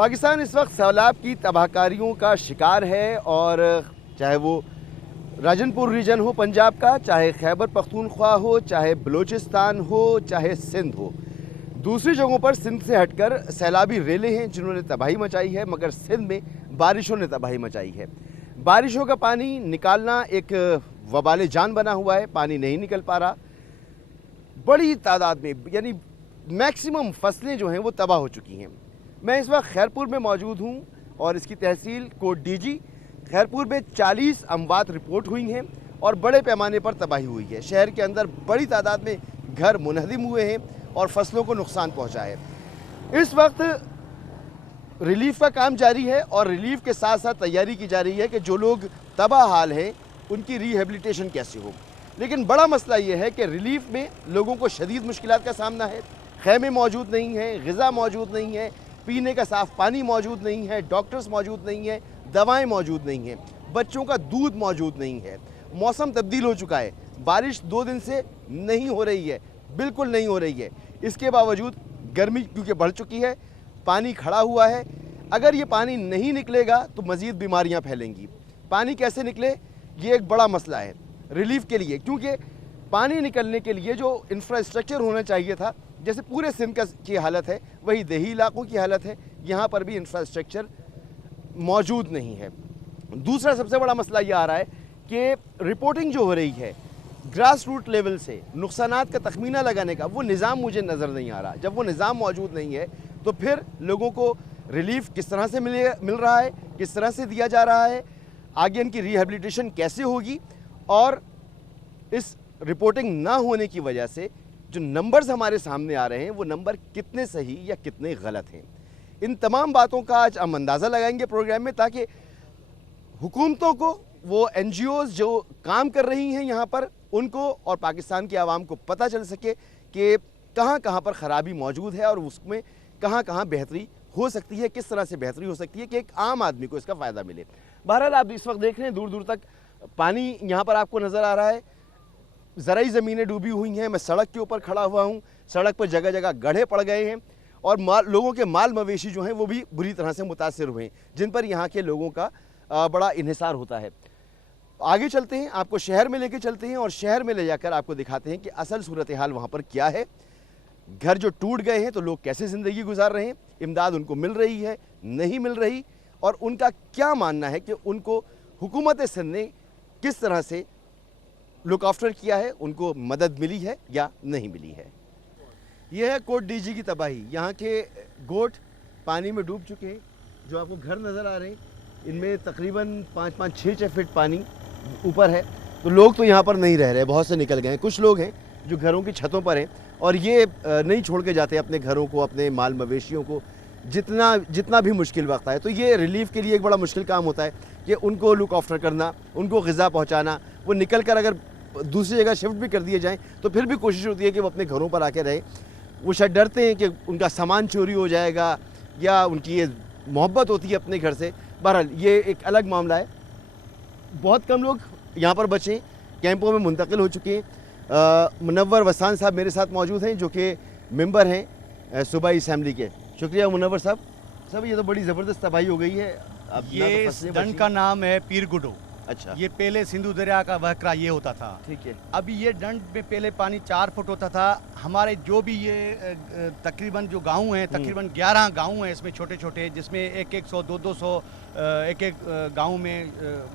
पाकिस्तान इस वक्त सैलाब की तबाहकारियों का शिकार है और चाहे वो राजनपुर रीजन हो पंजाब का, चाहे खैबर पख्तूनख्वा हो, चाहे बलूचिस्तान हो, चाहे सिंध हो। दूसरी जगहों पर सिंध से हटकर सैलाबी रेलें हैं जिन्होंने तबाही मचाई है, मगर सिंध में बारिशों ने तबाही मचाई है। बारिशों का पानी निकालना एक वबाले जान बना हुआ है, पानी नहीं निकल पा रहा। बड़ी तादाद में यानी मैक्सिमम फसलें जो हैं वो तबाह हो चुकी हैं। मैं इस वक्त खैरपुर में मौजूद हूँ और इसकी तहसील कोट डीजी। खैरपुर में 40 अमवात रिपोर्ट हुई हैं और बड़े पैमाने पर तबाही हुई है। शहर के अंदर बड़ी तादाद में घर मुनहदिम हुए हैं और फसलों को नुकसान पहुँचा है। इस वक्त रिलीफ का काम जारी है और रिलीफ के साथ साथ तैयारी की जा रही है कि जो लोग तबाह हाल हैं उनकी रिहेबिलिटेशन कैसे हो। लेकिन बड़ा मसला ये है कि रिलीफ में लोगों को शदीद मुश्किलात का सामना है। खैमे मौजूद नहीं हैं, ग़िज़ा मौजूद नहीं है, पीने का साफ़ पानी मौजूद नहीं है, डॉक्टर्स मौजूद नहीं हैं, दवाएं मौजूद नहीं हैं, बच्चों का दूध मौजूद नहीं है। मौसम तब्दील हो चुका है, बारिश 2 दिन से नहीं हो रही है, बिल्कुल नहीं हो रही है। इसके बावजूद गर्मी क्योंकि बढ़ चुकी है, पानी खड़ा हुआ है। अगर ये पानी नहीं निकलेगा तो मज़ीद बीमारियाँ फैलेंगी। पानी कैसे निकले, ये एक बड़ा मसला है रिलीफ के लिए, क्योंकि पानी निकलने के लिए जो इंफ्रास्ट्रक्चर होना चाहिए था, जैसे पूरे सिंध की हालत है वही देही इलाकों की हालत है, यहाँ पर भी इंफ्रास्ट्रक्चर मौजूद नहीं है। दूसरा सबसे बड़ा मसला ये आ रहा है कि रिपोर्टिंग जो हो रही है ग्रास रूट लेवल से नुकसानात का तखमीना लगाने का, वो निज़ाम मुझे नज़र नहीं आ रहा। जब वो निज़ाम मौजूद नहीं है तो फिर लोगों को रिलीफ किस तरह से मिल रहा है, किस तरह से दिया जा रहा है, आगे इनकी रिहेबिलिटेशन कैसे होगी, और इस रिपोर्टिंग ना होने की वजह से जो नंबर्स हमारे सामने आ रहे हैं वो नंबर कितने सही या कितने गलत हैं। इन तमाम बातों का आज हम अंदाज़ा लगाएंगे प्रोग्राम में, ताकि हुकूमतों को, वो NGOs जो काम कर रही हैं यहाँ पर, उनको और पाकिस्तान की आवाम को पता चल सके कि कहाँ कहाँ पर ख़राबी मौजूद है और उसमें कहाँ कहाँ बेहतरी हो सकती है, किस तरह से बेहतरी हो सकती है कि एक आम आदमी को इसका फ़ायदा मिले। बहरहाल आप इस वक्त देख रहे हैं दूर दूर तक पानी यहाँ पर आपको नज़र आ रहा है। ज़राई ज़मीनें डूबी हुई हैं। मैं सड़क के ऊपर खड़ा हुआ हूँ, सड़क पर जगह जगह गड्ढे पड़ गए हैं और लोगों के माल मवेशी जो हैं वो भी बुरी तरह से मुतासिर हुए हैं, जिन पर यहाँ के लोगों का बड़ा इन्हिसार होता है। आगे चलते हैं, आपको शहर में लेके चलते हैं और शहर में ले जाकर आपको दिखाते हैं कि असल सूरत हाल वहाँ पर क्या है। घर जो टूट गए हैं तो लोग कैसे ज़िंदगी गुजार रहे हैं, इमदाद उनको मिल रही है, नहीं मिल रही, और उनका क्या मानना है कि उनको हुकूमत सिंध ने किस तरह से लुक आफ्टर किया है, उनको मदद मिली है या नहीं मिली है। यह है कोट डीजी की तबाही। यहाँ के गोट पानी में डूब चुके हैं। जो आपको घर नज़र आ रहे हैं इनमें तकरीबन 5-6 फीट पानी ऊपर है। तो लोग तो यहाँ पर नहीं रह रहे, बहुत से निकल गए हैं। कुछ लोग हैं जो घरों की छतों पर हैं और ये नहीं छोड़ के जाते अपने घरों को, अपने माल मवेशियों को, जितना भी मुश्किल वक्त आए। तो ये रिलीफ के लिए एक बड़ा मुश्किल काम होता है कि उनको लुक आफ्टर करना, उनको ग़िज़ा पहुँचाना। वो निकल कर अगर दूसरी जगह शिफ्ट भी कर दिए जाएँ तो फिर भी कोशिश होती है कि वो अपने घरों पर आके रहें। वो शायद डरते हैं कि उनका सामान चोरी हो जाएगा या उनकी ये मोहब्बत होती है अपने घर से। बहरहाल ये एक अलग मामला है। बहुत कम लोग यहाँ पर बचे, कैंपों में मुंतकिल हो चुके हैं। मुनव्वर वसान साहब मेरे साथ मौजूद हैं जो कि मेंबर हैं सूबाई असम्बली के। शुक्रिया मुनव्वर साहब। सब ये तो बड़ी ज़बरदस्त तबाही हो गई है। अब ये इस दंड का नाम है पीर गुडो। अच्छा, ये पहले सिंधु दरिया का वहकरा ये होता था। ठीक है। अभी ये दंड में पहले पानी 4 फुट होता था। हमारे जो भी ये तकरीबन जो गांव हैं, तकरीबन 11 गांव हैं इसमें छोटे छोटे, जिसमें 100, 200 एक गांव में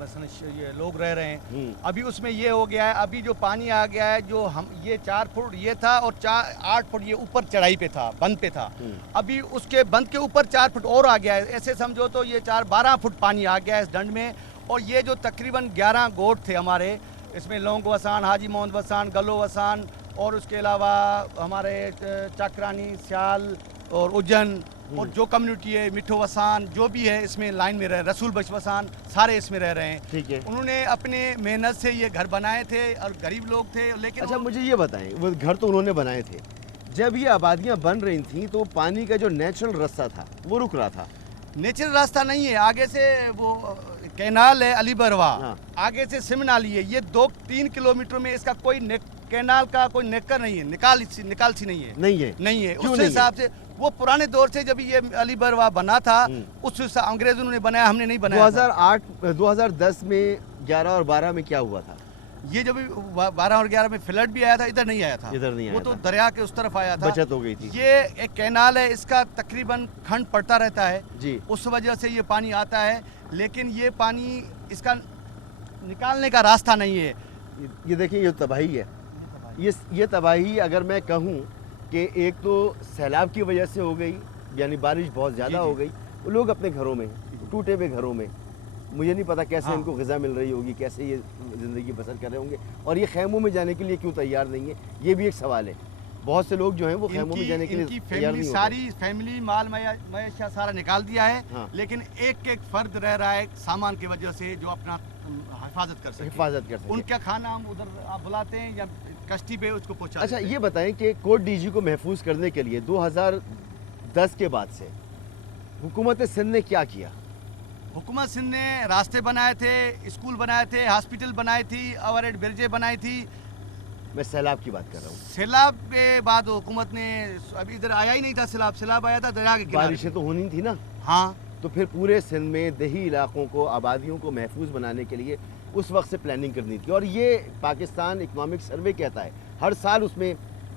मसलन ये लोग रह रहे हैं। अभी उसमें ये हो गया है, अभी जो पानी आ गया है, जो हम ये 4 फुट ये था और 8 फुट ये ऊपर चढ़ाई पे था, बंद पे था। अभी उसके बंद के ऊपर 4 फुट और आ गया है। ऐसे समझो तो ये 12 फुट पानी आ गया है इस दंड में। और ये जो तकरीबन 11 गोट थे हमारे, इसमें लोंग वसान, हाजी मोहम्मद वसान, गलो वसान और उसके अलावा हमारे चक्रानी, सियाल और उज्जैन और जो कम्युनिटी है, मिठो वसान, जो भी है इसमें लाइन में रहे, रसूल बख्श वसान, सारे इसमें रह रहे हैं। ठीक है। उन्होंने अपने मेहनत से ये घर बनाए थे और गरीब लोग थे। लेकिन अच्छा, मुझे ये बताएं, वो घर तो उन्होंने बनाए थे, जब ये आबादियाँ बन रही थी तो पानी का जो नेचुरल रास्ता था वो रुक रहा था। नेचुरल रास्ता नहीं है, आगे से वो कैनाल है अली बरवा, हाँ। आगे से सिम नाली है, ये 2-3 किलोमीटर में इसका कोई कैनाल का कोई नेकर नहीं है, निकाल सी नहीं है, नहीं है। नहीं है। क्यों उस नहीं हिसाब से वो पुराने दौर से जब ये अली बरवा बना था, उस अंग्रेजों ने बनाया, हमने नहीं बनाया। 2010 में 11 और 12 में क्या हुआ था? ये जब 12 और 11 में फ्लड भी आया था, इधर नहीं आया था, इधर नहीं वो आया तो था। दरिया के उस तरफ आया था, बचत हो गई थी। ये एक कैनाल है, इसका तकरीबन खंड पड़ता रहता है जी। उस वजह से ये पानी आता है, लेकिन ये पानी इसका निकालने का रास्ता नहीं है। ये देखिए, ये तबाही है। ये तबाही अगर मैं कहूँ कि एक तो सैलाब की वजह से हो गई, यानी बारिश बहुत ज़्यादा हो गई, लोग अपने घरों में, टूटे हुए घरों में, मुझे नहीं पता कैसे हाँ। इनको ग़िज़ा मिल रही होगी, कैसे ये ज़िंदगी बसर कर रहे होंगे, और ये खैमों में जाने के लिए क्यों तैयार नहीं है, ये भी एक सवाल है। बहुत से लोग जो हैं वो खैमों में जाने के लिए तैयार नहीं होते। सारी फैमिली माल मवेशिया सारा निकाल दिया है, हाँ। लेकिन एक एक फर्द रह रहा है सामान की वजह से जो अपना हिफाजत कर सके। हिफाजत कर सके। उनका खाना हम उधर आप बुलाते हैं या कश्ती पे उसको पहुंचा अच्छा, देते हैं। ये बताएं कि कोट डीजी को महफूज करने के लिए 2010 के बाद से हुकूमत सिंध ने क्या किया? हुकूमत सिंध ने रास्ते बनाए थे, स्कूल बनाए थे, हॉस्पिटल बनाई थी, ओवरहेड ब्रिजें बनाई थी। मैं सैलाब की बात कर रहा हूँ। सैलाब के बाद हुकूमत ने, अभी इधर आया ही नहीं था सैलाब आया था दरिया के किनारे। बारिशें तो होनी थी ना। हाँ, तो फिर पूरे सिंध में दही इलाकों को, आबादियों को महफूज बनाने के लिए उस वक्त से प्लानिंग करनी थी, और ये पाकिस्तान इकनॉमिक सर्वे कहता है, हर साल उसमें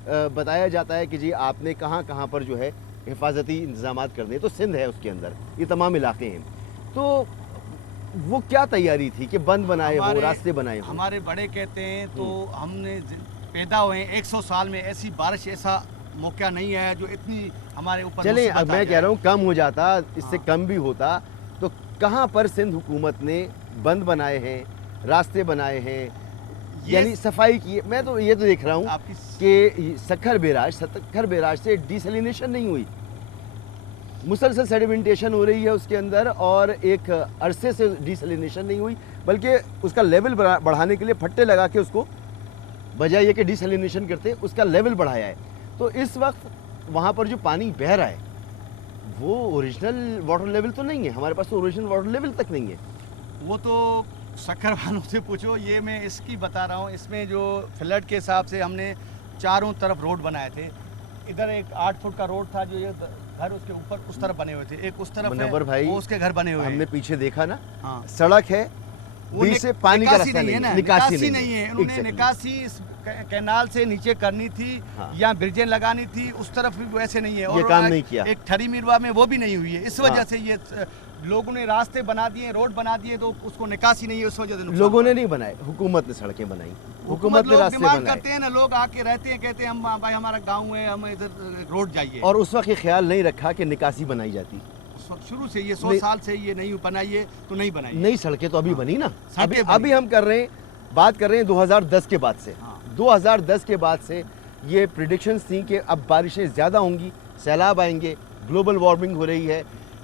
बताया जाता है कि जी आपने कहाँ कहाँ पर जो है हिफाजती इंतजामात करने हैं। तो सिंध है उसके अंदर, ये तमाम इलाके हैं। तो वो क्या तैयारी थी कि बंद बनाए हो, रास्ते बनाए हो? हमारे बड़े कहते हैं तो हमने पैदा हुए 100 साल में ऐसी बारिश, ऐसा मौका नहीं है जो इतनी हमारे ऊपर। चलें, अब मैं कह रहा हूँ कम हो जाता, इससे हाँ। कम भी होता, तो कहाँ पर सिंध हुकूमत ने बंद बनाए हैं, रास्ते बनाए हैं, यानी सफाई की? मैं तो ये तो देख रहा हूँ कि सक्खर बैराज से डिसैलिनेशन नहीं हुई, मुसलसल सेडिमेंटेशन हो रही है उसके अंदर, और एक अरसे से डिसैलिनेशन नहीं हुई, बल्कि उसका लेवल बढ़ाने के लिए फट्टे लगा के उसको, बजाय ये कि डिसैलिनेशन करते, उसका लेवल बढ़ाया है। तो इस वक्त वहाँ पर जो पानी बह रहा है वो ओरिजिनल वाटर लेवल तो नहीं है, हमारे पास तो ओरिजिनल वाटर लेवल तक नहीं है। वो तो सक्खर वालों से पूछो, ये मैं इसकी बता रहा हूँ। इसमें जो फ्लड के हिसाब से हमने चारों तरफ रोड बनाए थे, इधर एक 8 फुट का रोड था, जो ये घर उसके ऊपर उस तरफ बने हुए थे, एक उस तरफ मुनव्वर भाई, वो उसके घर बने हुए हैं। हमने पीछे देखा ना, हाँ। सड़क है, वो बीच से पानी का रास्ता नहीं है, निकासी नहीं है। उन्होंने निकासी इस कैनाल से नीचे करनी थी, हाँ। या ब्रिजें लगानी थी, उस तरफ भी वैसे नहीं है, ये काम नहीं किया। एक ठरी मिरवा में वो भी नहीं हुई है। इस वजह हाँ। से ये लोगों ने रास्ते बना दिए, रोड बना दिए, तो उसको निकासी नहीं है, उस वजह से लोगों ने नहीं बनाए, हुकूमत ने सड़कें बनाई, हुकूमत ने लोग रास्ते डिमांड बनाए। करते हैं ना, लोग आके रहते हैं, कहते हैं हम भाई हमारा गाँव है, हम इधर रोड जाइए। और उस वक्त ये ख्याल नहीं रखा कि निकासी बनाई जाती। शुरू से ये 100 साल से ये नहीं बनाई है, तो नहीं बनाई। नई सड़कें तो अभी बनी ना, सड़कें अभी हम कर रहे हैं, बात कर रहे हैं 2010 के बाद से। हाँ। 2010 के बाद से ये प्रिडिक्शंस थी कि अब बारिशें ज़्यादा होंगी, सैलाब आएंगे, ग्लोबल वार्मिंग हो रही है,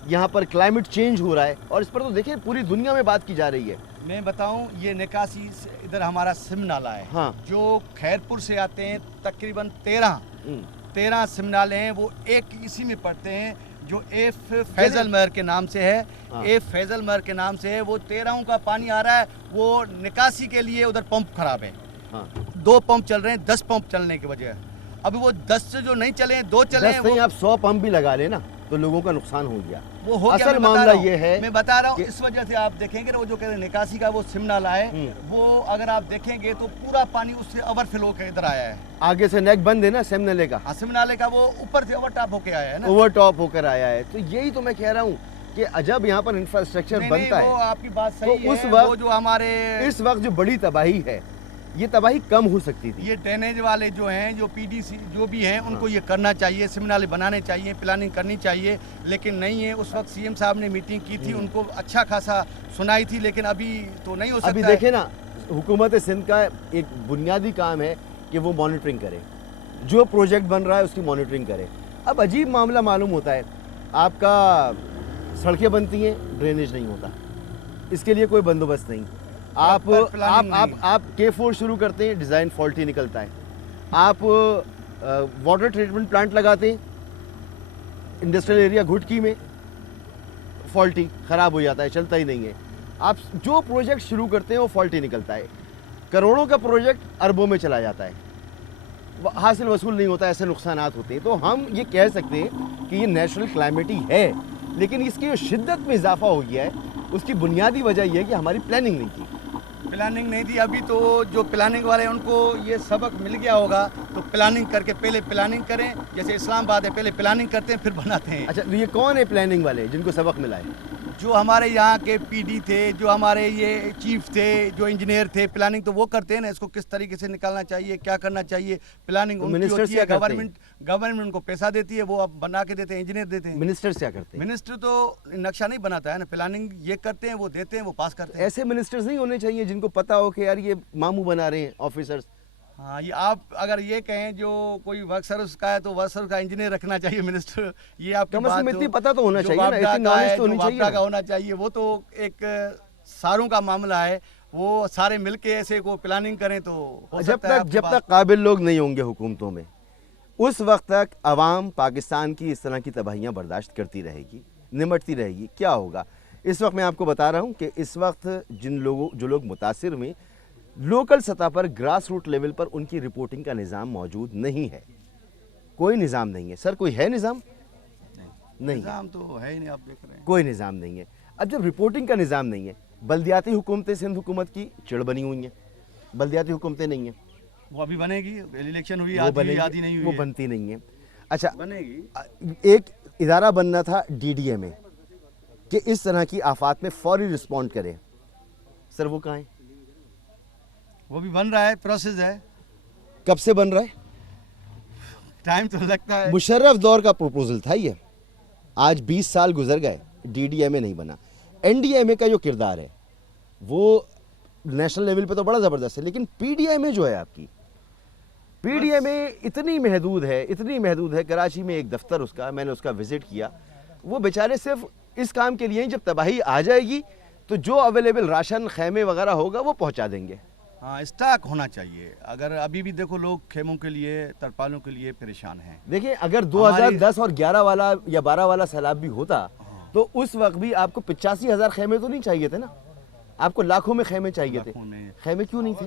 यहाँ पर क्लाइमेट चेंज हो रहा है, और इस पर तो देखिए पूरी दुनिया में बात की जा रही है। मैं बताऊं, ये निकासी इधर हमारा सिम नाला है, हाँ। जो खैरपुर से आते हैं, तकरीबन 13 सिम नाले हैं, वो एक इसी में पड़ते हैं, जो एफ फैजल महर के नाम से है। हाँ। एफ फैजल महर के नाम से है, वो 13 का पानी आ रहा है, वो निकासी के लिए उधर पंप खराब है। हाँ। 2 पंप चल रहे हैं, 10 पंप चलने की वजह। अभी वो 10 से जो नहीं चले हैं, 2 चले हैं, नहीं, आप 100 पंप भी लगा लेना तो लोगों का नुकसान हो गया। वो हो गया। असल मामला ये है, मैं बता रहा हूँ, इस वजह से आप देखेंगे ना, वो जो कहते हैं निकासी का वो सिम नाला है, वो अगर आप देखेंगे तो पूरा पानी उससे ओवरफ्लो होकर इधर आया है। आगे से नेक बंद है ना सिम नाले का, सिम नाले का, वो ऊपर से ओवरटॉप होके आया है ना, ओवर टॉप होकर आया है। तो यही तो मैं कह रहा हूँ कि अजब यहाँ पर इंफ्रास्ट्रक्चर बनता है। वो आपकी बात सही तो उस है, वक्त वो जो हमारे इस वक्त जो बड़ी तबाही है, ये तबाही कम हो सकती थी। ये ड्रेनेज वाले जो हैं, जो पीडीसी जो भी हैं, उनको ये करना चाहिए, सिम नाले बनाने चाहिए, प्लानिंग करनी चाहिए, लेकिन नहीं है। उस वक्त सीएम साहब ने मीटिंग की थी, उनको अच्छा खासा सुनाई थी, लेकिन अभी तो नहीं हो सकता। अभी देखे ना, हुकूमत सिंध का एक बुनियादी काम है कि वो मॉनिटरिंग करे, जो प्रोजेक्ट बन रहा है उसकी मॉनिटरिंग करे। अब अजीब मामला मालूम होता है, आपका सड़कें बनती हैं, ड्रेनेज नहीं होता, इसके लिए कोई बंदोबस्त नहीं। आप K4 शुरू करते हैं, डिज़ाइन फॉल्टी निकलता है। आप वाटर ट्रीटमेंट प्लांट लगाते हैं, इंडस्ट्रियल एरिया घुटकी में, फॉल्टी ख़राब हो जाता है, चलता ही नहीं है। आप जो प्रोजेक्ट शुरू करते हैं वो फॉल्टी निकलता है। करोड़ों का प्रोजेक्ट अरबों में चला जाता है, हासिल वसूल नहीं होता, ऐसे नुकसानात होते हैं। तो हम ये कह सकते हैं कि ये नेचुरल क्लाइमेटी है, लेकिन इसकी जो शिद्दत में इजाफा हो गया है उसकी बुनियादी वजह यह है कि हमारी प्लानिंग नहीं थी। प्लानिंग नहीं थी। अभी तो जो प्लानिंग वाले उनको ये सबक मिल गया होगा, तो प्लानिंग करके पहले प्लानिंग करें। जैसे इस्लामाबाद है, पहले प्लानिंग करते हैं फिर बनाते हैं। अच्छा, तो ये कौन है प्लानिंग वाले जिनको सबक मिला है? जो हमारे यहाँ के पीडी थे, जो हमारे ये चीफ थे, जो इंजीनियर थे, प्लानिंग तो वो करते हैं ना, इसको किस तरीके से निकालना चाहिए, क्या करना चाहिए, प्लानिंग तो उनकी मिनिस्टर होती है। क्या करते हैं? गवर्नमेंट उनको पैसा देती है, वो अब बना के देते हैं, इंजीनियर देते हैं। मिनिस्टर क्या करते हैं? मिनिस्टर तो नक्शा नहीं बनाता है ना, प्लानिंग ये करते हैं, वो देते हैं, वो पास करते हैं। ऐसे मिनिस्टर्स नहीं होने चाहिए जिनको पता हो कि यार ये मामू बना रहे हैं ऑफिसर्स। हाँ, ये आप अगर ये कहें जो कोई वर्क सर्विस का है तो वर्क सर्विस का इंजीनियर रखना चाहिए मिनिस्टर। ये आपकी कम से कम बात इतनी जो- पता तो होना जो चाहिए ना, वापडा इतनी का नॉलेज है, तो होनी जो चाहिए वापडा ना। का होना चाहिए। वो तो एक सारों का मामला है, वो सारे मिलके ऐसे को प्लानिंग करें तो हो सकता है आपके जब पास। तक काबिल लोग नहीं होंगे हुकूमतों में, उस वक्त तक अवाम पाकिस्तान की इस तरह की तबाहियाँ बर्दाश्त करती रहेगी, निमटती रहेगी। क्या होगा इस वक्त मैं आपको बता रहा हूँ कि इस वक्त जो लोग मुतासिर हुए, लोकल सतह पर ग्रास रूट लेवल पर उनकी रिपोर्टिंग का निज़ाम मौजूद नहीं है। कोई निज़ाम नहीं है सर। कोई है निज़ाम? नहीं, निज़ाम तो है ही नहीं, आप देख रहे हैं। कोई निज़ाम नहीं है। अब जब रिपोर्टिंग का निज़ाम नहीं है, बल्दियाती हुकूमतें सिंध हुकूमत की चिड़ बनी हुई हैं, बल्दियाती हुकूमतें नहीं हैं, वो अभी बनेगी, इलेक्शन हुई, वो आधी बनेगी, आधी नहीं हुई वो है। बनती नहीं है। अच्छा, बनेगी। एक इदारा बनना था DDMA कि इस तरह की आफात में फौरी रिस्पॉन्ड करे। सर वो कहाँ है? वो भी बन रहा है, प्रोसेस है, कब से बन रहा है? टाइम तो लगता है। मुशर्रफ दौर का प्रपोजल था ये, आज 20 साल गुजर गए, DDMA नहीं बना। NDMA का जो किरदार है वो नेशनल लेवल पे तो बड़ा ज़बरदस्त है, लेकिन PDMA जो है आपकी, PDMA इतनी महदूद है। कराची में एक दफ्तर उसका, मैंने उसका विजिट किया, वो बेचारे सिर्फ इस काम के लिए हैं, जब तबाही आ जाएगी तो जो अवेलेबल राशन खैमे वगैरह होगा वो पहुंचा देंगे। हाँ, स्टॉक होना चाहिए। अगर अभी भी देखो लोग खेमों के लिए, तरपालों के लिए परेशान हैं। देखिए, अगर 2010 और 11 वाला या 12 वाला सैलाब भी होता तो उस वक्त भी आपको 85,000 खेमे तो नहीं चाहिए थे ना, आपको लाखों में खेमे चाहिए थे। लाखों में। खेमे क्यों नहीं थे?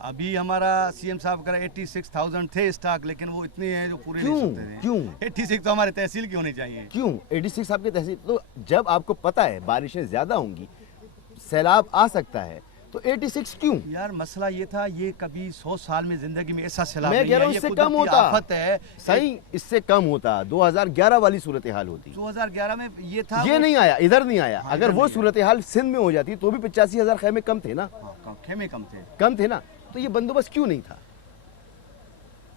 अभी हमारा CM साहब का 86,000 थे स्टॉक, लेकिन वो इतने हैं जो पूरे क्यों? नहीं सकते थे। क्यों? 86 तो हमारे तहसील की होनी चाहिए। क्यों 86 आपके तहसील? तो जब आपको पता है बारिशें ज़्यादा होंगी, सैलाब आ सकता है, तो 86 क्यों? यार मसला ये था, ये कभी 100 साल में जिंदगी में ऐसा सैलाब मैं नहीं कह रहा है, हूँ ये इससे कुदरती कम होता। आफत है। सही, इससे कम होता। 2011 वाली सूरत हाल होती। 2011 में ये था, ये वो- नहीं आया, इधर नहीं आया। हाँ, अगर इधर वो नहीं सूरत हाल सिंध में हो जाती तो भी 85,000 खेमे कम थे ना, हाँ, खेमे कम थे। कम थे ना। तो ये बंदोबस्त क्यों नहीं था?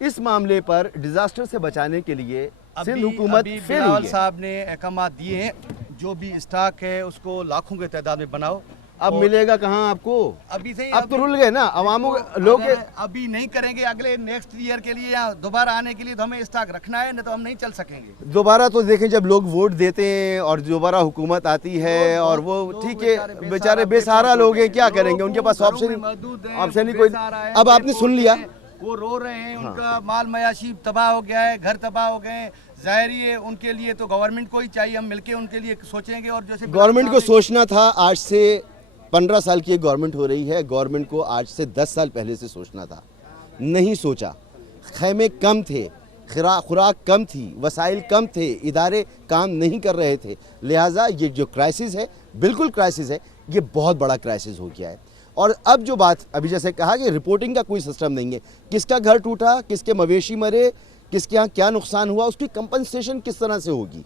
इस मामले पर डिजास्टर से बचाने के लिए सिंध हुकूमत अभी फेल बिलावल हुई है। साहब ने अहकाम दिए हैं, जो भी स्टॉक है उसको लाखों के तादाद में बनाओ। अब और मिलेगा कहाँ आपको? अभी से ही अब तो रुल गए ना अवामों लोग। अगर अभी नहीं करेंगे अगले नेक्स्ट ईयर के लिए या दोबारा आने के लिए, तो हमें स्टॉक रखना है, नहीं तो हम नहीं चल सकेंगे। दोबारा तो देखें, जब लोग वोट देते हैं और दोबारा हुकूमत आती है और वो लोग ठीक है, बेचारे बेचारे बेसहारा लोग हैं, क्या करेंगे? उनके पास घरों ऑप्शन में मौजूद हैं, ऑप्शन ही वो कोई। बेसहारा हैं, अब आपने सुन लिया, वो रो रहे हैं, हाँ। उनका माल मयाशी तबाह हो गया है, घर तबाह हो गए हैं। जाहिर ही है उनके लिए तो गवर्नमेंट को ही चाहिए, हम मिलके उनके लिए सोचेंगे। और जैसे गवर्नमेंट को सोचना था। आज से 15 साल की गवर्नमेंट हो रही है, गवर्नमेंट को आज से 10 साल पहले से सोचना था, नहीं सोचा। खैमे कम थे, खुराक कम थी, वसाइल कम थे, इदारे काम नहीं कर रहे थे। लिहाजा ये जो क्राइसिस है, बिल्कुल क्राइसिस है, ये बहुत बड़ा क्राइसिस हो गया है। और अब जो बात अभी जैसे कहा कि रिपोर्टिंग का कोई सिस्टम नहीं है, किसका घर टूटा, किसके मवेशी मरे, किसके यहाँ क्या नुकसान हुआ, उसकी कंपनसेशन किस तरह से होगी?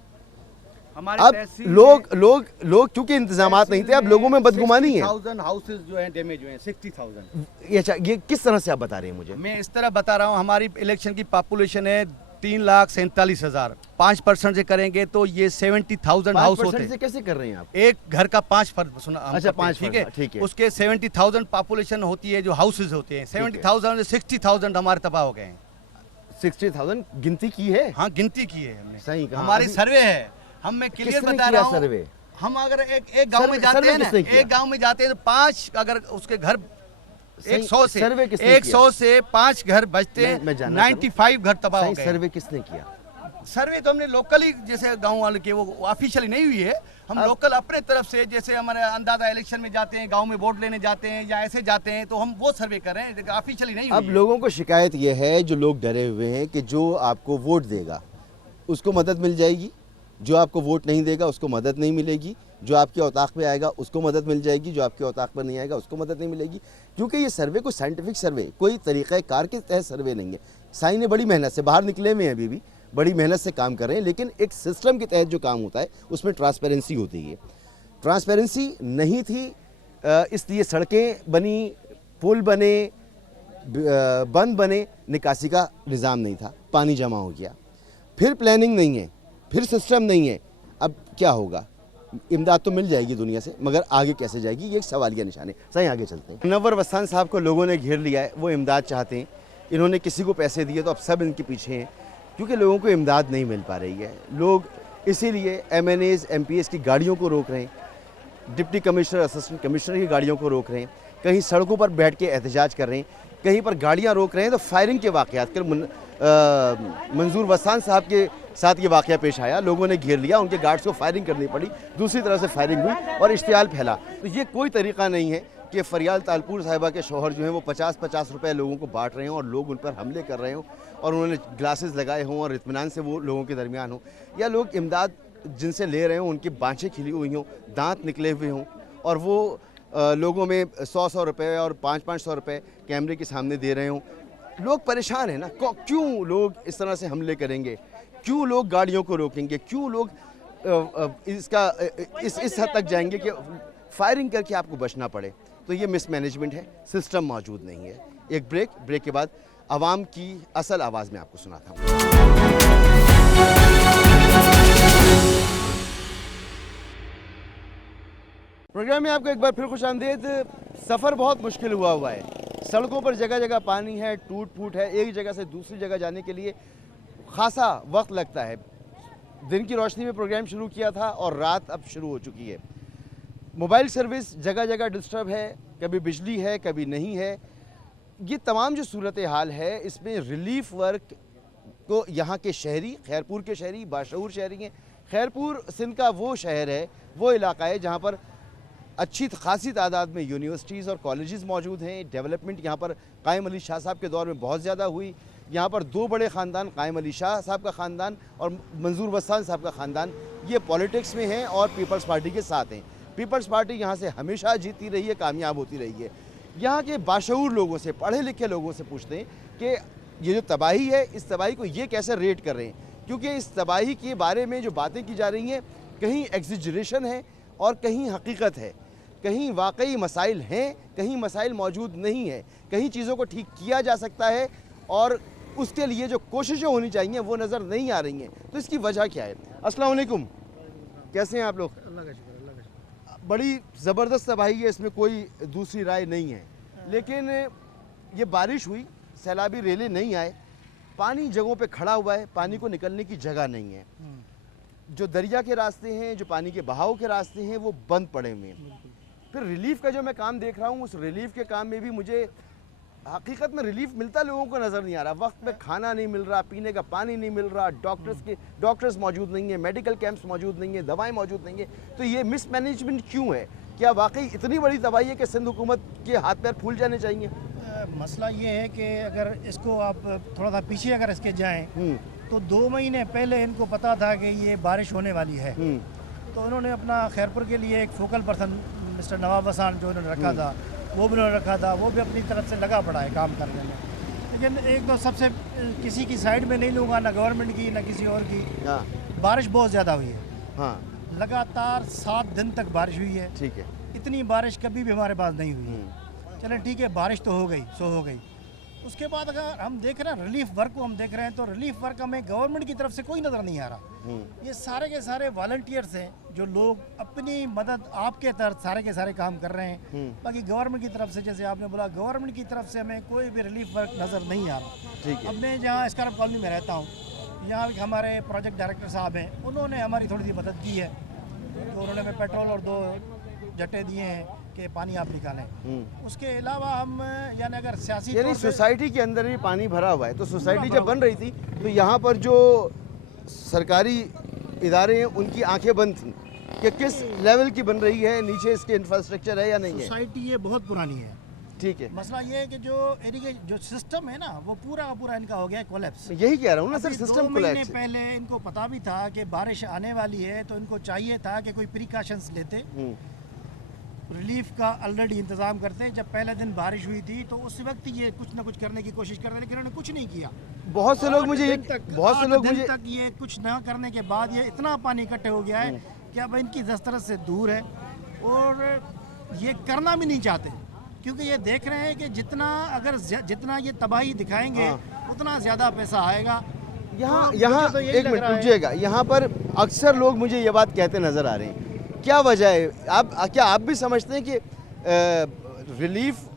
हमारे अब तहसील लोग क्योंकि इंतजामात नहीं थे, अब लोगों में बदगुमानी है। 60,000 हाउसेज जो हैं डैमेज हुए हैं, 60,000। अच्छा, ये किस तरह से आप बता रहे हैं मुझे? मैं इस तरह बता रहा हूँ, हमारी इलेक्शन की पॉपुलेशन है 3,47,000। 5% से करेंगे तो ये 70,000 हाउस होते 5% हैं। से कैसे कर रहे हैं आप? एक घर का 5% सुना हम अच्छा, करते हैं, 5%, ठीक है। उसके 70,000 पॉपुलेशन होती है, जो हाउसेज होते हैं। 70,000 से 60,000 हमारे तबाह हो गए हैं। 60,000 गिनती की है? हाँ, गिनती की है हमने। सही कहा। हमारी अभी- सर्वे है, हम मैं क्लियर किसने बता किया रहा हूँ। सर्वे? हम अगर एक गांव में सर्वे- जाते सर्वे हैं ना, किसने किया? एक गांव में जाते हैं तो 5 अगर उसके घर सही, 100 से सर्वे किसने 100 से 5 घर बचते मैं हैं, जानना 95 घर तबाह हो सही, गए। सर्वे किसने किया? सर्वे तो हमने लोकली जैसे गांव वाले के वो ऑफिशियली नहीं हुई है। हम लोकल अपने तरफ से जैसे हमारे अंदाजा इलेक्शन में जाते हैं, गांव में वोट लेने जाते हैं या ऐसे जाते हैं तो हम वो सर्वे कर रहे हैं, ऑफिशियली नहीं हुई अब है। लोगों को शिकायत ये है, जो लोग डरे हुए हैं कि जो आपको वोट देगा उसको मदद मिल जाएगी, जो आपको वोट नहीं देगा उसको मदद नहीं मिलेगी, जो आपके औताक पे आएगा उसको मदद मिल जाएगी, जो आपके औताक पर नहीं आएगा उसको मदद नहीं मिलेगी। क्योंकि ये सर्वे कोई साइंटिफिक सर्वे, कोई तरीक़ाकार के तहत सर्वे नहीं है। साई ने बड़ी मेहनत से बाहर निकले हुए हैं, अभी भी बड़ी मेहनत से काम कर रहे हैं, लेकिन एक सिस्टम के तहत जो काम होता है उसमें ट्रांसपेरेंसी होती है। ट्रांसपेरेंसी नहीं थी, इसलिए सड़कें बनी, पुल बने, बंद बने, निकासी का निज़ाम नहीं था, पानी जमा हो गया। फिर प्लानिंग नहीं है, फिर सिस्टम नहीं है। अब क्या होगा? इमदाद तो मिल जाएगी दुनिया से, मगर आगे कैसे जाएगी ये एक सवालिया निशान है। सही, आगे चलते हैं। मुनव्वर वस्तान साहब को लोगों ने घेर लिया है, वो इमदाद चाहते हैं। इन्होंने किसी को पैसे दिए तो अब सब इनके पीछे हैं, क्योंकि लोगों को इमदाद नहीं मिल पा रही है। लोग इसीलिए MNAs MPs की गाड़ियों को रोक रहे हैं, डिप्टी कमिश्नर असिस्टेंट कमिश्नर की गाड़ियों को रोक रहे हैं, कहीं सड़कों पर बैठ के एहतजाज कर रहे हैं, कहीं पर गाड़ियाँ रोक रहे हैं। तो फायरिंग के वाक़यात कल मंजूर वस्तान साहब के साथ ये वाक़या पेश आया, लोगों ने घेर लिया, उनके गार्ड्स को फायरिंग करनी पड़ी, दूसरी तरफ से फायरिंग हुई और इश्तियाल फैला। तो ये कोई तरीक़ा नहीं है कि फरियाल तालपुर साहिबा के शौहर जो हैं वो 50-50 रुपए लोगों को बांट रहे हों और लोग उन पर हमले कर रहे हों और उन्होंने ग्लासेस लगाए हों और इत्मीनान से वो लोगों के दरमियान हों, या लोग इमदाद जिनसे ले रहे हों उनकी बाँछें खिली हुई हों, दांत निकले हुए हों और वो लोगों में 100-100 रुपये और 500-500 रुपये कैमरे के सामने दे रहे हों। लोग परेशान हैं ना, क्यों लोग इस तरह से हमले करेंगे, क्यों लोग गाड़ियों को रोकेंगे, क्यों लोग इस हद तक जाएंगे कि फायरिंग करके आपको बचना पड़े। तो ये मिसमैनेजमेंट है, सिस्टम मौजूद नहीं है। एक ब्रेक के बाद आवाम की असल आवाज़ में आपको सुनाता हूँ। प्रोग्राम में आपको एक बार फिर खुशामदीद। सफ़र बहुत मुश्किल हुआ है, सड़कों पर जगह जगह पानी है, टूट फूट है, एक जगह से दूसरी जगह जाने के लिए खासा वक्त लगता है। दिन की रोशनी में प्रोग्राम शुरू किया था और रात अब शुरू हो चुकी है। मोबाइल सर्विस जगह जगह डिस्टर्ब है, कभी बिजली है कभी नहीं है। ये तमाम जो सूरत हाल है, इसमें रिलीफ वर्क को यहाँ के शहरी, खैरपुर के शहरी बाशऊर शहरी हैं। खैरपुर सिंध का वो शहर है, वो इलाका है जहाँ पर अच्छी खासी तादाद में यूनिवर्सिटीज़ और कॉलेजेस मौजूद हैं। डेवलपमेंट यहाँ पर कायम अली शाह साहब के दौर में बहुत ज़्यादा हुई। यहाँ पर दो बड़े ख़ानदान, कायम अली शाह साहब का ख़ानदान और मंजूर वस्तान साहब का ख़ानदान, ये पॉलिटिक्स में हैं और पीपल्स पार्टी के साथ हैं। पीपल्स पार्टी यहाँ से हमेशा जीती रही है, कामयाब होती रही है। यहाँ के बाशऊर लोगों से, पढ़े लिखे लोगों से पूछते हैं कि ये जो तबाही है, इस तबाही को ये कैसे रेट कर रहे हैं, क्योंकि इस तबाही के बारे में जो बातें की जा रही हैं, कहीं एग्जिजरेशन है और कहीं हकीकत है, कहीं वाकई मसाइल हैं, कहीं मसाइल मौजूद नहीं है, कहीं चीज़ों को ठीक किया जा सकता है और उसके लिए जो कोशिशें होनी चाहिए वो नज़र नहीं आ रही हैं। तो इसकी वजह क्या है? अस्सलाम वालेकुम, कैसे हैं आप लोग? अल्लाह का शुक्र, अल्लाह का शुक्र। बड़ी ज़बरदस्त तबाही है, इसमें कोई दूसरी राय नहीं है, लेकिन ये बारिश हुई, सैलाबी रेले नहीं आए, पानी जगहों पे खड़ा हुआ है, पानी को निकलने की जगह नहीं है। जो दरिया के रास्ते हैं, जो पानी के बहाव के रास्ते हैं, वो बंद पड़े हुए हैं। फिर रिलीफ का जो मैं काम देख रहा हूँ, उस रिलीफ के काम में भी मुझे हकीकत में रिलीफ मिलता लोगों को नज़र नहीं आ रहा। वक्त पे खाना नहीं मिल रहा, पीने का पानी नहीं मिल रहा, डॉक्टर्स मौजूद नहीं है, मेडिकल कैंप्स मौजूद नहीं है, दवाएं मौजूद नहीं है। तो ये मिसमैनेजमेंट क्यों है? क्या वाकई इतनी बड़ी तबाही है कि सिंध हुकूमत के हाथ पैर फूल जाने चाहिए? मसला ये है कि अगर इसको आप थोड़ा सा पीछे अगर इसके जाएं तो 2 महीने पहले इनको पता था कि ये बारिश होने वाली है, तो उन्होंने अपना खैरपुर के लिए एक फोकल पर्सन मिस्टर नवाब वसान जो उन्होंने रखा था, वो भी उन्होंने रखा था, वो भी अपनी तरफ से लगा पड़ा है काम करने में। लेकिन एक तो सबसे किसी की साइड में नहीं लूँगा, ना गवर्नमेंट की ना किसी और की। बारिश बहुत ज़्यादा हुई है, हाँ, लगातार 7 दिन तक बारिश हुई है। ठीक है, इतनी बारिश कभी भी हमारे पास नहीं हुई है। चलें ठीक है, बारिश तो हो गई, सो हो गई। उसके बाद अगर हम देख रहे हैं रिलीफ वर्क को, हम देख रहे हैं तो रिलीफ वर्क हमें गवर्नमेंट की तरफ से कोई नज़र नहीं आ रहा। ये सारे के सारे वॉलंटियर्स हैं जो लोग अपनी मदद आपके तहत सारे के सारे काम कर रहे हैं। बाकी गवर्नमेंट की तरफ से, जैसे आपने बोला, गवर्नमेंट की तरफ से हमें कोई भी रिलीफ वर्क नज़र नहीं आ रहा। अब मैं जहाँ स्कारप कॉलोनी में रहता हूँ, यहाँ हमारे प्रोजेक्ट डायरेक्टर साहब हैं, उन्होंने हमारी थोड़ी सी मदद की है। तो उन्होंने हमें पेट्रोल और 2 जट्टे दिए हैं कि पानी आप निकालें। उसके अलावा हम यानी अगर सियासी यानी सोसाइटी के अंदर भी पानी भरा हुआ है, तो सोसाइटी जब बन रही थी तो यहाँ पर जो सरकारी इदारे हैं उनकी आंखें बंद थीं कि किस लेवल की बन रही है, नीचे इसके इंफ्रास्ट्रक्चर है या नहीं है। सोसाइटी ये बहुत पुरानी है। ठीक है, मसला ये है कि जो इरिगेशन जो सिस्टम है ना वो पूरा का पूरा इनका हो गया कोलैप्स। यही कह रहा हूँ ना सर, अभी सिस्टम 2 महीने कोलैप्स है। पहले इनको पता भी था कि बारिश आने वाली है, तो इनको चाहिए था कि कोई प्रिकॉशंस लेते, रिलीफ का ऑलरेडी इंतजाम करते। जब पहले दिन बारिश हुई थी तो उस वक्त ये कुछ ना कुछ करने की कोशिश कर रहे, लेकिन उन्होंने कुछ नहीं किया। बहुत से लोग मुझे बहुत से लोग 8 दिन मुझे तक ये कुछ न करने के बाद ये इतना पानी इकट्ठे हो गया है कि अब इनकी दस्तरस से दूर है और ये करना भी नहीं चाहते, क्योंकि ये देख रहे हैं कि जितना ये तबाही दिखाएंगे उतना ज़्यादा पैसा आएगा। यहाँ तो यही एक लग मिनट रहा है। रुकिएगा, यहाँ पर अक्सर लोग मुझे ये बात कहते नजर आ रहे हैं, क्या वजह है? क्या आप भी समझते हैं कि रिलीफ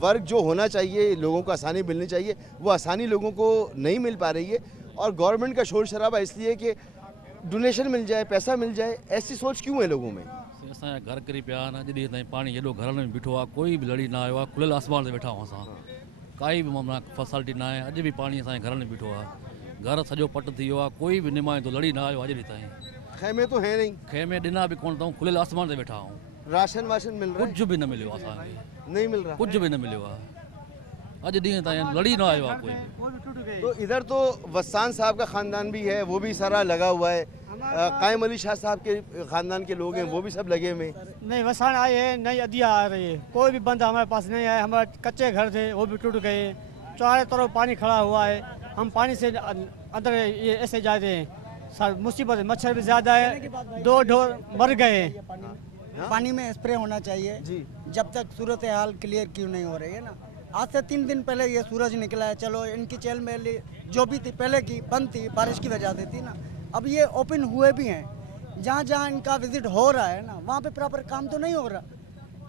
वर्क जो होना चाहिए, लोगों को आसानी मिलनी चाहिए, वो आसानी लोगों को नहीं मिल पा रही है और गवर्नमेंट का शोर शराबा इसलिए कि डोनेशन मिल जाए, पैसा मिल जाए, ऐसी सोच क्यों है लोगों में? असांजा घर किरी पिया आहिनि, जॾहिं ताईं पाणी हेॾो घर में बीठो आहे, कोई बि लड़ी न आयो आहे, खुलियल आसमान ते वेठा आहियूं असां, काई बि माना फैसिलिटी न आहे, अॼु बि पाणी असांजे घर में बीठो आहे, घर सॼो पट थी वियो आहे, कोई बि निमाइंदो लड़ी न आयो अॼु ॾींहुं ताईं। खैमे तो है नहीं, खेमे ॾिना बि कोन अथऊं, खुलियल आसमान ते वेठा आहियूं, राशन वाशन मिल रहा है? कुझु बि न मिलियो आहे असांखे, नहीं मिल रहा। कुझु बि न मिलियो आहे, अॼु ॾींहं ताईं लड़ी न आयो आहे कोई बि। तो इधर तो वस्तान साहब का खानदान भी है, वो भी सारा लगा हुआ है, कायम अली शाह साहब के खानदान के लोग हैं, वो भी सब लगे हुए हैं। नहीं वसान आए हैं, नई अदिया आ रही है, कोई भी बंदा हमारे पास नहीं आया। हमारे कच्चे घर थे वो भी टूट गए, चारों तरफ पानी खड़ा हुआ है, हम पानी से अंदर ये ऐसे जा रहे हैं, सर मुसीबत है, मच्छर भी ज़्यादा है, 2 ढोर मर गए हैं। पानी में स्प्रे होना चाहिए जी। जब तक सूरत हाल क्लियर क्यों नहीं हो रही है ना। आज से 3 दिन पहले ये सूरज निकला है, चलो इनकी चेल मेल जो भी थी पहले की बंद थी, बारिश की वजह से थी ना, अब ये ओपन हुए भी हैं। जहाँ जहाँ इनका विजिट हो रहा है ना, वहाँ पे प्रॉपर काम तो नहीं हो रहा,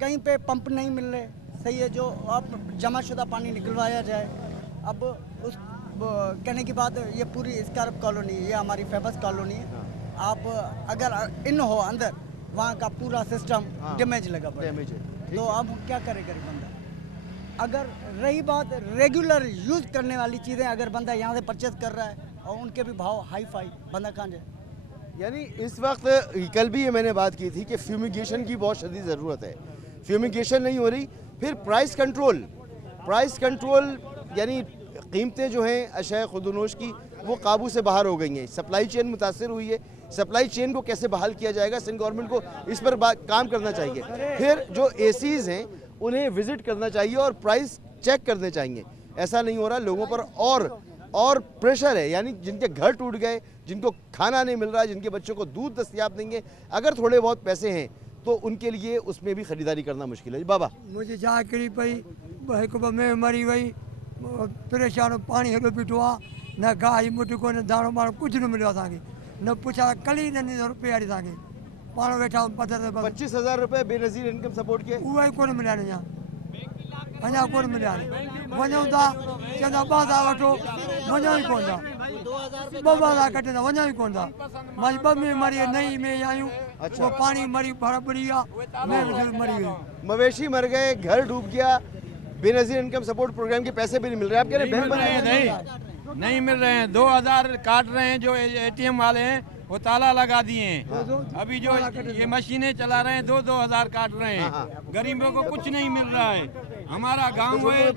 कहीं पे पंप नहीं मिल रहे सही है, जो अब जमाशुदा पानी निकलवाया जाए। अब उस कहने की बात, ये पूरी स्कार्प कॉलोनी, ये हमारी फेमस कॉलोनी है, आप अगर इन हो अंदर, वहाँ का पूरा सिस्टम डैमेज लगा पड़ा डैमेज है। तो अब क्या करेगा बंदा। अगर रही बात रेगुलर यूज़ करने वाली चीज़ें, अगर बंदा यहाँ से परचेज कर रहा है और उनके भी भाव हाई फाई, बंदा कहाँ जाए। यानी इस वक्त कल भी ये मैंने बात की थी कि फ्यूमिगेशन की बहुत शदीद ज़रूरत है, फ्यूमिगेशन नहीं हो रही, फिर प्राइस कंट्रोल यानी कीमतें जो हैं अशय खुदनोश की वो काबू से बाहर हो गई हैं, सप्लाई चेन मुतासर हुई है, सप्लाई चेन को कैसे बहाल किया जाएगा, सिंध गवर्नमेंट को इस पर काम करना चाहिए। फिर जो एसीज़ हैं उन्हें विज़िट करना चाहिए और प्राइस चेक करने चाहिए। ऐसा नहीं हो रहा, लोगों पर और प्रेशर है, यानी जिनके घर टूट गए, जिनको खाना नहीं मिल रहा, जिनके बच्चों को दूध दस्तयाब नहीं है, अगर थोड़े बहुत पैसे हैं तो उनके लिए उसमें भी ख़रीदारी करना मुश्किल है। बाबा मुझे जा किरी पई, हिकु ॿ में मरी वई, परेशान, पाणी हेॾो बीठो आहे, न गाहि मुठ को, न दाणो वाणो, कुझु न मिलियो असांखे, न पुछा कली न रुपया ॾी असांखे, पाण वेठा आहियूं पधर ते बसि। 25,000 रुपए बेनज़ीर इनकम सपोर्ट के उहे कोन मिलिया आहिनि अञा कोन मिलिया आहिनि। वञूं था चवंदा 2,000 वठो, वञूं ई कोन था, 2,000 कटंदा, वञूं ई कोन था। मां 2 में मरी, नई में आहियूं, वो पानी मरी बड़ी आहे, में मरी वई। मवेशी मर गए, घर डूब गया, बेनज़ीर इनकम सपोर्ट प्रोग्राम के पैसे भी नहीं मिल रहे। आप कह रहे हैं नहीं मिल रहे हैं, 2,000 काट रहे हैं, जो एटीएम वाले हैं वो ताला लगा दिए हैं। अभी जो ये मशीनें चला रहे हैं 2,000 काट रहे हैं, गरीबों को कुछ नहीं मिल रहा है। हमारा गांव है,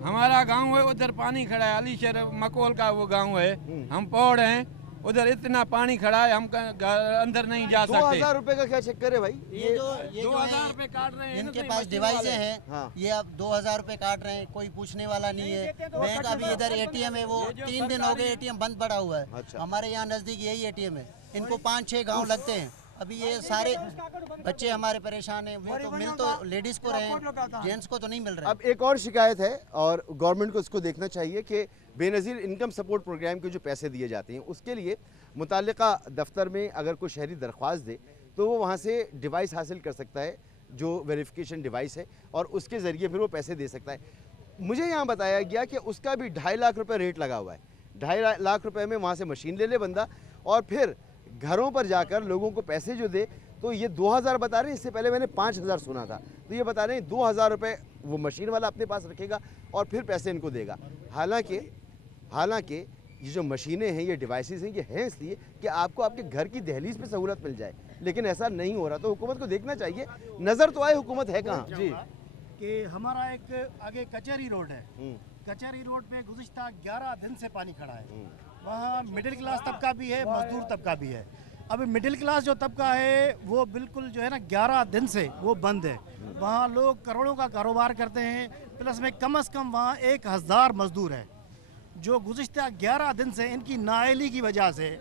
हमारा गांव है उधर पानी खड़ा है, अलीशर मकोल का वो गांव है, हम पौड़ हैं, उधर इतना पानी खड़ा है, हम अंदर नहीं जा सकते। 2,000 रुपए का क्या चक्कर है भाई? ये 2,000 रुपए काट रहे हैं, इनके पास डिवाइसें हैं, ये अब 2,000 रुपए काट रहे हैं, कोई पूछने वाला नहीं है। बैंक अभी इधर एटीएम है, वो 3 दिन हो गए एटीएम बंद पड़ा हुआ है। हमारे यहाँ नजदीक यही एटीएम है, इनको 5-6 गाँव लगते हैं। अभी ये सारे बच्चे हमारे परेशान हैं, वो तो मिल तो लेडीज को रहे हैं, जेंट्स को तो नहीं मिल रहा। अब एक और शिकायत है और गवर्नमेंट को इसको देखना चाहिए कि बेनज़ीर इनकम सपोर्ट प्रोग्राम के जो पैसे दिए जाते हैं उसके लिए मुताल्लिका दफ्तर में अगर कोई शहरी दरख्वास्त दे तो वो वहाँ से डिवाइस हासिल कर सकता है, जो वेरिफिकेशन डिवाइस है, और उसके ज़रिए फिर वो पैसे दे सकता है। मुझे यहाँ बताया गया कि उसका भी 2.5 लाख रुपये रेट लगा हुआ है। 2.5 लाख रुपये में वहाँ से मशीन ले बंदा और फिर घरों पर जाकर लोगों को पैसे जो दे। तो ये 2,000 बता रहे हैं, इससे पहले मैंने 5,000 सुना था, तो ये बता रहे हैं 2,000 रुपये वो मशीन वाला अपने पास रखेगा और फिर पैसे इनको देगा। हालांकि ये जो मशीनें हैं, ये डिवाइसेस हैं, ये हैं इसलिए कि आपको आपके घर की दहलीज पे सहूलत मिल जाए, लेकिन ऐसा नहीं हो रहा। तो हुकूमत को देखना चाहिए, नज़र तो आए हुकूमत है कहाँ। जी, कि हमारा एक आगे कचहरी रोड है, कचहरी रोड पे गुज़िश्ता 11 दिन से पानी खड़ा है। वहाँ मिडिल क्लास तबका भी है, मजदूर तबका भी है। अभी मिडिल क्लास जो तबका है वो बिल्कुल जो है ना 11 दिन से वो बंद है। वहाँ लोग करोड़ों का कारोबार करते हैं, प्लस में कम से कम वहाँ 1000 मजदूर है जो गुज़िश्ता 11 दिन से इनकी नाअहली की वजह से,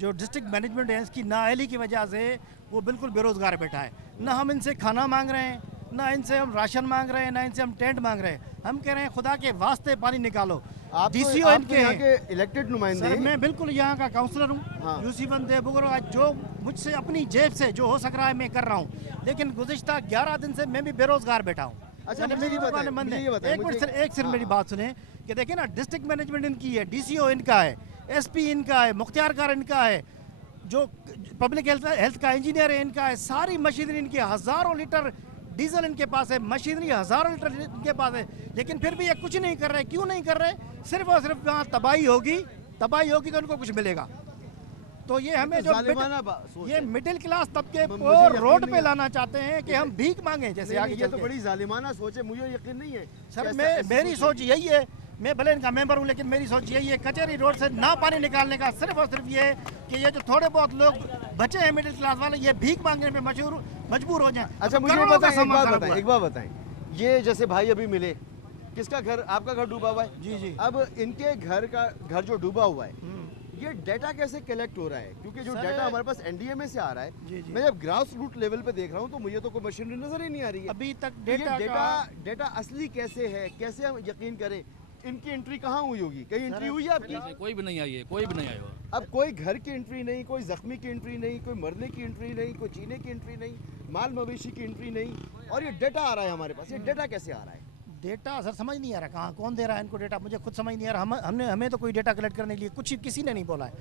जो डिस्ट्रिक्ट मैनेजमेंट है इसकी नाअहली की वजह से वो बिल्कुल बेरोज़गार बैठा है। ना हम इनसे खाना मांग रहे हैं, ना इनसे हम राशन मांग रहे हैं, ना इनसे हम टेंट मांग रहे हैं। हम कह रहे हैं खुदा के वास्ते पानी निकालो। आप डीसीओ इनके यहाँ हैं। के इलेक्टेड नुमाइंदे सर हैं। मैं बिल्कुल यहाँ का काउंसलर हूँ, हाँ। यूसुफन देवबुगर। आज जो मुझसे अपनी जेब से जो हो सक रहा है मैं कर रहा हूँ, लेकिन गुज़िश्ता 11 दिन से मैं भी बेरोज़गार बैठा हूँ। अच्छा, मैंने मुझे मेरी ये बताएं, दुकानें बंद मुझे हैं। ये बताएं, एक मिनट मुझे- सर, एक सिर्फ मेरी बात सुने कि देखिए ना, डिस्ट्रिक्ट मैनेजमेंट इनकी है, डीसीओ इनका है, एसपी इनका है, मुख्तियारकार इनका है, जो पब्लिक हेल्थ का इंजीनियर है इनका है, सारी मशीनरी इनकी, हज़ारों लीटर डीजल इनके पास है, मशीनरी हज़ारों लीटर इनके पास है, लेकिन फिर भी ये कुछ नहीं कर रहे। क्यों नहीं कर रहे? सिर्फ और सिर्फ वहाँ तबाही होगी तो उनको कुछ मिलेगा। तो ये हमें जो जालिमाना सोच ये है। मिडिल क्लास तबके मुझे को यकीन रोड नहीं पे है। लाना चाहते हैं कि हम भीख मांगे जैसे आगे ये चल तो के। बड़ी जालिमाना सोच है, मुझे यकीन नहीं है। सर ऐसा- मैं ऐसी मेरी सोच यही है, मैं भले इनका मेंबर हूँ लेकिन मेरी सोच यही है, कचहरी रोड से ना पानी निकालने का सिर्फ और सिर्फ ये है कि ये जो थोड़े बहुत लोग बचे हैं मिडिल क्लास वाले, ये भीख मांगने में मजबूर हो जाएं। अच्छा, अब मुझे करोड़ों का बताएं, एक सामान बात खराब बताएं, हुआ है। एक बात बताएं, ये जैसे भाई अभी मिले, किसका घर, आपका घर डूबा हुआ है? जी जी। अब इनके घर जो डूबा हुआ है, ये डेटा कैसे कलेक्ट हो रहा है? क्योंकि जो सर, डेटा हमारे पास एनडीएमए से आ रहा है, जी, जी। मैं जब ग्रास रूट लेवल पे देख रहा हूँ तो मुझे तो कोई मशीनरी नजर ही नहीं आ रही है। अभी तक तो ये डेटा डेटा असली कैसे है, कैसे हम यकीन करें? इनकी एंट्री कहाँ हुई होगी? कहीं एंट्री हुई है आपकी? ऐसे कोई भी नहीं आई है, कोई भी नहीं आया हुआ। अब कोई घर की एंट्री नहीं, कोई जख्मी की एंट्री नहीं, कोई मरने की एंट्री नहीं, कोई जीने की एंट्री नहीं, माल मवेशी की एंट्री नहीं, और ये डेटा आ रहा है हमारे पास। ये डेटा कैसे आ रहा है? डेटा सर समझ नहीं आ रहा कहाँ कौन दे रहा है इनको डेटा, मुझे खुद समझ नहीं आ रहा। हमें तो कोई डेटा कलेक्ट करने के लिए कुछ किसी ने नहीं बोला है,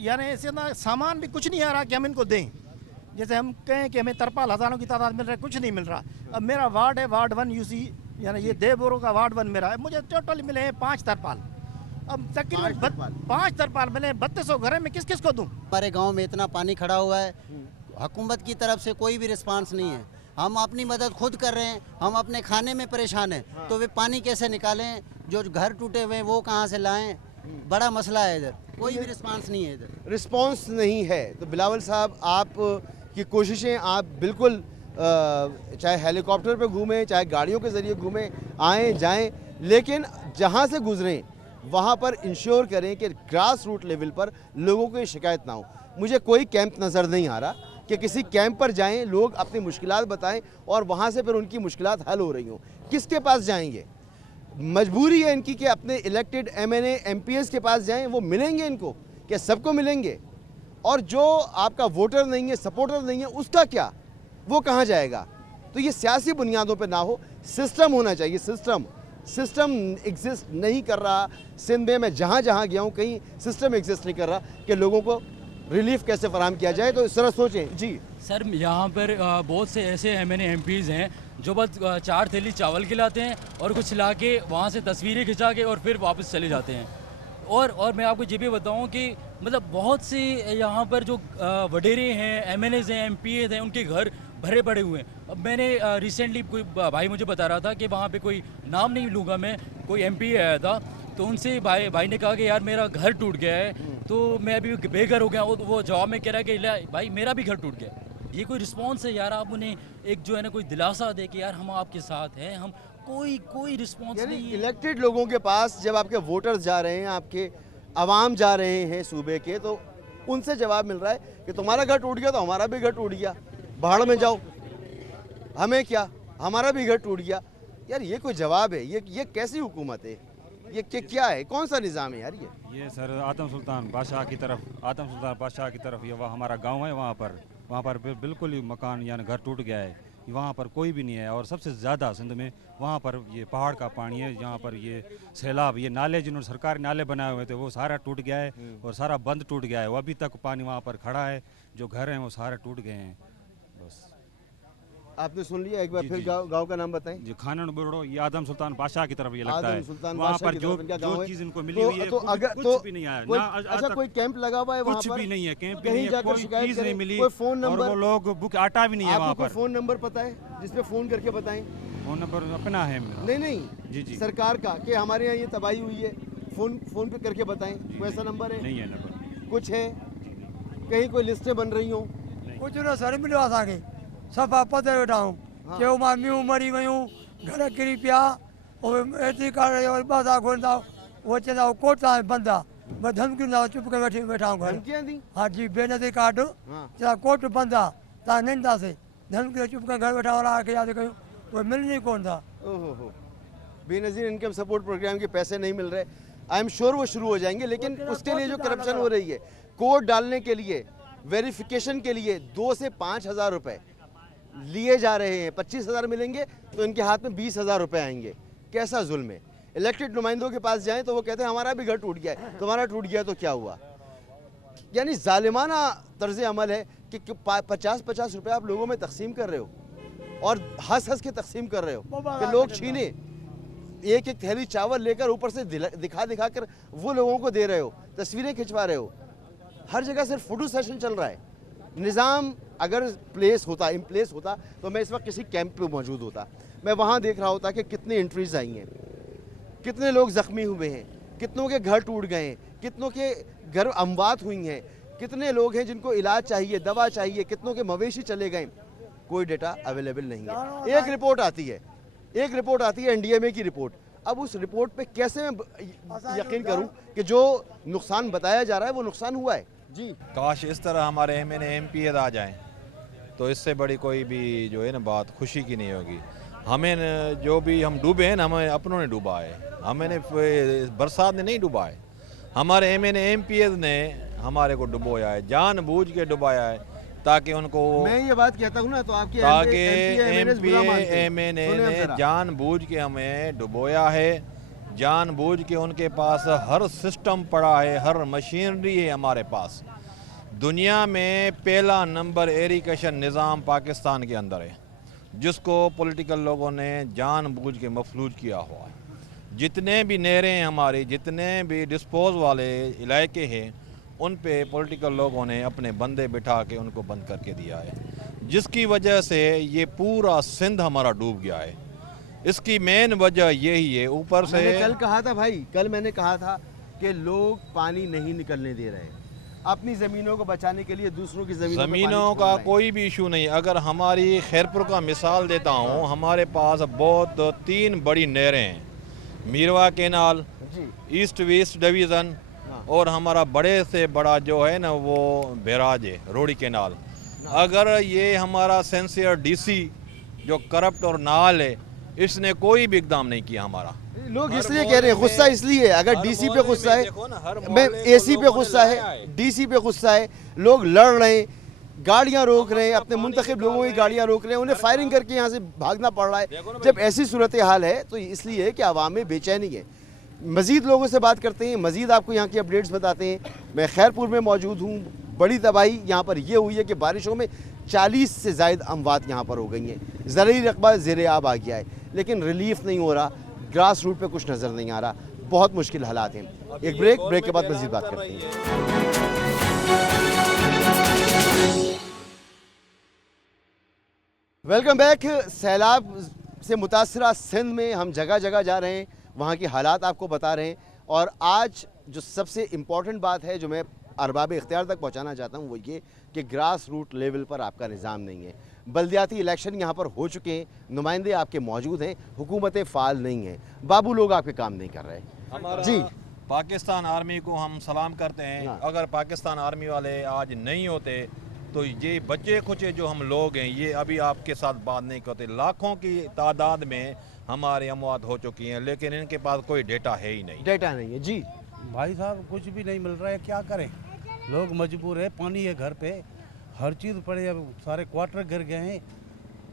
यानी ऐसे ना सामान भी कुछ नहीं आ रहा कि हम इनको दें। जैसे हम कहें कि हमें तरपाल हज़ारों की तादाद मिल रहा है, कुछ नहीं मिल रहा। अब मेरा वार्ड है, वार्ड 1 यूसी, यानी ये देवबोरो का वार्ड 1 मेरा है, मुझे टोटल मिले हैं 5 तरपाल। अब तकरीबन 5 तरपाल मिले, 3200 घर है, मैं किस किस को दूँ? हमारे गांव में इतना पानी खड़ा हुआ है, हुकूमत की तरफ से कोई भी रिस्पांस नहीं है। हम अपनी मदद खुद कर रहे हैं, हम अपने खाने में परेशान हैं, तो वे पानी कैसे निकालें? जो घर टूटे हुए हैं वो कहाँ से लाएं? बड़ा मसला है इधर, कोई भी रिस्पांस नहीं है इधर। रिस्पांस नहीं है तो बिलावल साहब, आप की कोशिशें, आप बिल्कुल चाहे हेलीकॉप्टर पे घूमें, चाहे गाड़ियों के ज़रिए घूमें, आएँ जाएं, लेकिन जहां से गुजरें वहां पर इंश्योर करें कि ग्रास रूट लेवल पर लोगों को ये शिकायत ना हो। मुझे कोई कैंप नज़र नहीं आ रहा कि किसी कैंप पर जाएं, लोग अपनी मुश्किलात बताएं और वहां से फिर उनकी मुश्किलात हल हो रही हों। किसके पास जाएंगे? मजबूरी है इनकी कि अपने इलेक्टेड एमएनए एमपीएस के पास जाएं। वो मिलेंगे इनको? क्या सबको मिलेंगे? और जो आपका वोटर नहीं है, सपोर्टर नहीं है, उसका क्या? वो कहाँ जाएगा? तो ये सियासी बुनियादों पे ना हो, सिस्टम होना चाहिए। सिस्टम एग्जिस्ट नहीं कर रहा। सिंध में मैं जहाँ जहाँ गया हूँ कहीं सिस्टम एग्जिस्ट नहीं कर रहा कि लोगों को रिलीफ कैसे फराहम किया जाए। तो इस तरह सोचें। जी सर, यहाँ पर बहुत से ऐसे एमएनए एमपीज़ हैं जो बस 4 थैली चावल खिलाते हैं और कुछ ला के वहाँ से तस्वीरें खिंचा के और फिर वापस चले जाते हैं। और मैं आपको ये भी बताऊँ कि मतलब बहुत से यहाँ पर जो वडेरे हैं, एमएनएज़ हैं, एमपीएज़ हैं, उनके घर भरे पड़े हुए हैं। अब मैंने रिसेंटली कोई भाई मुझे बता रहा था कि वहाँ पे कोई नाम नहीं लूँगा मैं, कोई एमपी आया था, तो उनसे भाई ने कहा कि यार मेरा घर टूट गया है, तो मैं अभी बेघर हो गया। वो जवाब में कह रहा है कि भाई मेरा भी घर टूट गया। ये कोई रिस्पॉन्स है यार? आप उन्हें एक जो है ना कोई दिलासा दे कि यार हम आपके साथ हैं, हम कोई रिस्पॉन्स नहीं है। इलेक्टेड लोगों के पास जब आपके वोटर्स जा रहे हैं, आपके अवाम जा रहे हैं सूबे के, तो उनसे जवाब मिल रहा है कि तुम्हारा घर टूट गया तो हमारा भी घर टूट गया, भाड़ में जाओ, हमें क्या, हमारा भी घर टूट गया। यार ये कोई जवाब है? ये कैसी हुकूमत है? ये क्या है? कौन सा निज़ाम है यार ये सर आदम सुल्तान बादशाह की तरफ ये वह हमारा गांव है, वहाँ पर बिल्कुल ही मकान यानी घर टूट गया है। वहाँ पर कोई भी नहीं है। और सबसे ज़्यादा सिंध में वहाँ पर ये पहाड़ का पानी है, यहाँ पर ये सैलाब, ये नाले जिन्होंने सरकारी नाले बनाए हुए थे वो सारा टूट गया है और सारा बंद टूट गया है। वो अभी तक पानी वहाँ पर खड़ा है, जो घर हैं वो सारे टूट गए हैं। बस आपने सुन लिया, एक बार जी, फिर जी। गांव का नाम बताएं। जो खानन बरोड़ो ये आदम सुल्तान बादशाह की तरफ ये लगता आदम है। सुल्तान वहाँ बादशाह पर की जो तरफ इनका गाँव जो है। चीज इनको मिली हुई है कुछ भी नहीं आया कोई, ना आज अच्छा तक कोई कैंप लगा हुआ है वहाँ कुछ पर? भी नहीं है, कैंप भी कहीं नहीं है, जाकर कोई शिकायत चीज करें? नहीं मिली। कोई फोन और नंबर? वो लोग बुक आटा भी नहीं है वहाँ आपको पर। फोन नंबर पता है जिसपे फोन करके बताएं? फोन नंबर अपना है मेरा। नहीं जी, जी। सरकार का कि हमारे यहाँ ये तबाही हुई है, फोन पे करके बताएं। कोई ऐसा नंबर है? नहीं है नंबर। कुछ है? कहीं कोई लिस्टें बन रही हो? कुछ न सर मिलो असांखे सफ़ा पते वेठा आहियूं हाँ। चयो मां मियूं मरी वियूं घर किरी पिया उहे एतिरी कार्ड ॿ सां घुरंदा उहे चवंदा कोर्ट सां बंदि आहे बस धमकियूं ॾींदा चुप करे वेठा आहियूं घर धमकियां दी? हाँ जी बेनज़ीर कार्ड हाँ। चवंदा कोर्ट बंदि आहे तव्हां न ईंदासीं धमकी चुप करे घर वेठा वारा खे यादि कयूं उहे मिलनि ई कोन था। ओहो, बेनज़ीर इनकम सपोर्ट प्रोग्राम के पैसे नहीं मिल रहे। आई एम श्योर वो शुरू हो जाएंगे, लेकिन उसके लिए जो करप्शन हो रही है, कोड डालने के लिए, वेरिफिकेशन के लिए 2 से 5 हज़ार रुपए लिए जा रहे हैं। 25,000 मिलेंगे तो इनके हाथ में 20,000 रुपए आएंगे। कैसा जुल्म है। इलेक्टेड नुमाइंदों के पास जाएं तो वो कहते हैं हमारा भी घर टूट गया है, तुम्हारा टूट गया तो क्या हुआ। यानी जालिमाना तर्ज अमल है कि 50-50 रुपए आप लोगों में तकसीम कर रहे हो और हंस हंस के तकसीम कर रहे हो कि लोग छीने, एक एक थैली चावल लेकर ऊपर से दिखा दिखा कर वो लोगों को दे रहे हो, तस्वीरें खिंचवा रहे हो। हर जगह सिर्फ फोटो सेशन चल रहा है। निज़ाम अगर इन प्लेस होता तो मैं इस वक्त किसी कैंप पे मौजूद होता। मैं वहाँ देख रहा होता कि कितनी एंट्रीज आई हैं, कितने लोग ज़ख्मी हुए हैं, कितनों के घर टूट गए हैं, कितनों के घर अमवात हुई हैं, कितने लोग हैं जिनको इलाज चाहिए, दवा चाहिए, कितनों के मवेशी चले गए। कोई डेटा अवेलेबल नहीं है। एक रिपोर्ट आती है NDMA की रिपोर्ट। अब उस रिपोर्ट पे कैसे मैं यकीन करूं कि जो नुकसान बताया जा रहा है वो नुकसान हुआ है। जी काश इस तरह हमारे MNA MP आ जाएं तो इससे बड़ी कोई भी जो है ना बात खुशी की नहीं होगी। हमें जो भी हम डूबे हैं ना, हमें अपनों ने डूबा है, हमें बरसात ने नहीं डूबा है, हमारे MNA MP ने हमारे को डुबोया है, जानबूझ के डुबाया है ताकि उनको, मैं ये बात कहता हूँ ना तो आपके ताकि MNA ने जानबूझ के हमें डुबोया है, जानबूझ के उनके पास हर सिस्टम पड़ा है, हर मशीनरी है हमारे पास। दुनिया में पहला नंबर इरिगेशन निज़ाम पाकिस्तान के अंदर है, जिसको पॉलिटिकल लोगों ने जानबूझ के मफलूज किया हुआ है। जितने भी नहरें हैं हमारी, जितने भी डिस्पोज वाले इलाके हैं, उन पे पॉलिटिकल लोगों ने अपने बंदे बिठा के उनको बंद करके दिया है, जिसकी वजह से ये पूरा सिंध हमारा डूब गया है। इसकी मेन वजह यही है। ऊपर से मैंने कल कहा था भाई, कल मैंने कहा था कि लोग पानी नहीं निकलने दे रहे, अपनी ज़मीनों को बचाने के लिए दूसरों की ज़मीनों का कोई भी इशू नहीं। अगर हमारी खैरपुर का मिसाल देता हूँ, हमारे पास बहुत 3 बड़ी नहरें हैं, मीरवा कैनाल, ईस्ट वेस्ट डिवीज़न और हमारा बड़े से बड़ा जो है ना वो बैराज है रोड़ी कैनाल। अगर ये हमारा सिंसियर DC जो करप्ट और नाल है, इसने कोई भी इकदाम नहीं किया हमारा। लोग इसलिए कह रहे हैं, गुस्सा इसलिए है, अगर DC पे गुस्सा है, मैं AC पे गुस्सा है, DC पे गुस्सा है, लोग लड़ रहे हैं, गाड़ियां रोक रहे हैं, अपने मुंतखब लोगों की गाड़ियां रोक रहे हैं, उन्हें फायरिंग करके यहाँ से भागना पड़ रहा है। जब ऐसी सूरत हाल है तो इसलिए कि आवाम में बेचैनी है। मज़ीद लोगों से बात करते हैं, मज़ीद आपको यहाँ की अपडेट्स बताते हैं। मैं खैरपुर में मौजूद हूँ। बड़ी तबाही यहाँ पर यह हुई है कि बारिशों में 40 से ज़ायद अमवात यहाँ पर हो गई हैं। ज़रूरी रकबा ज़ेर आब आ गया है, लेकिन रिलीफ नहीं हो रहा, ग्रास रूट पे कुछ नज़र नहीं आ रहा, बहुत मुश्किल हालात हैं। एक ब्रेक के बाद मज़ीद बात करते हैं। Welcome back. सैलाब से मुतासरा सिंध में हम जगह जगह जा रहे हैं, वहाँ की हालात आपको बता रहे हैं। और आज जो सबसे इम्पॉर्टेंट बात है जो मैं अरबाब इख्तियार तक पहुँचाना चाहता हूँ वो ये कि ग्रास रूट लेवल पर आपका निज़ाम नहीं है। बल्दियाती इलेक्शन यहाँ पर हो चुके हैं, नुमाइंदे आपके मौजूद हैं, हुकूमतें फ़ाल नहीं हैं, बाबू लोग आपके काम नहीं कर रहे। जी पाकिस्तान आर्मी को हम सलाम करते हैं। अगर पाकिस्तान आर्मी वाले आज नहीं होते तो ये बच्चे खुचे जो हम लोग हैं, ये अभी आपके साथ बात नहीं करते। लाखों की तादाद में हमारी अमवात हो चुकी हैं, लेकिन इनके पास कोई डेटा है ही नहीं। डेटा नहीं है। जी भाई साहब कुछ भी नहीं मिल रहा है, क्या करें, लोग मजबूर है। पानी है घर पे, हर चीज़ पड़े, अब सारे क्वार्टर गिर गए हैं,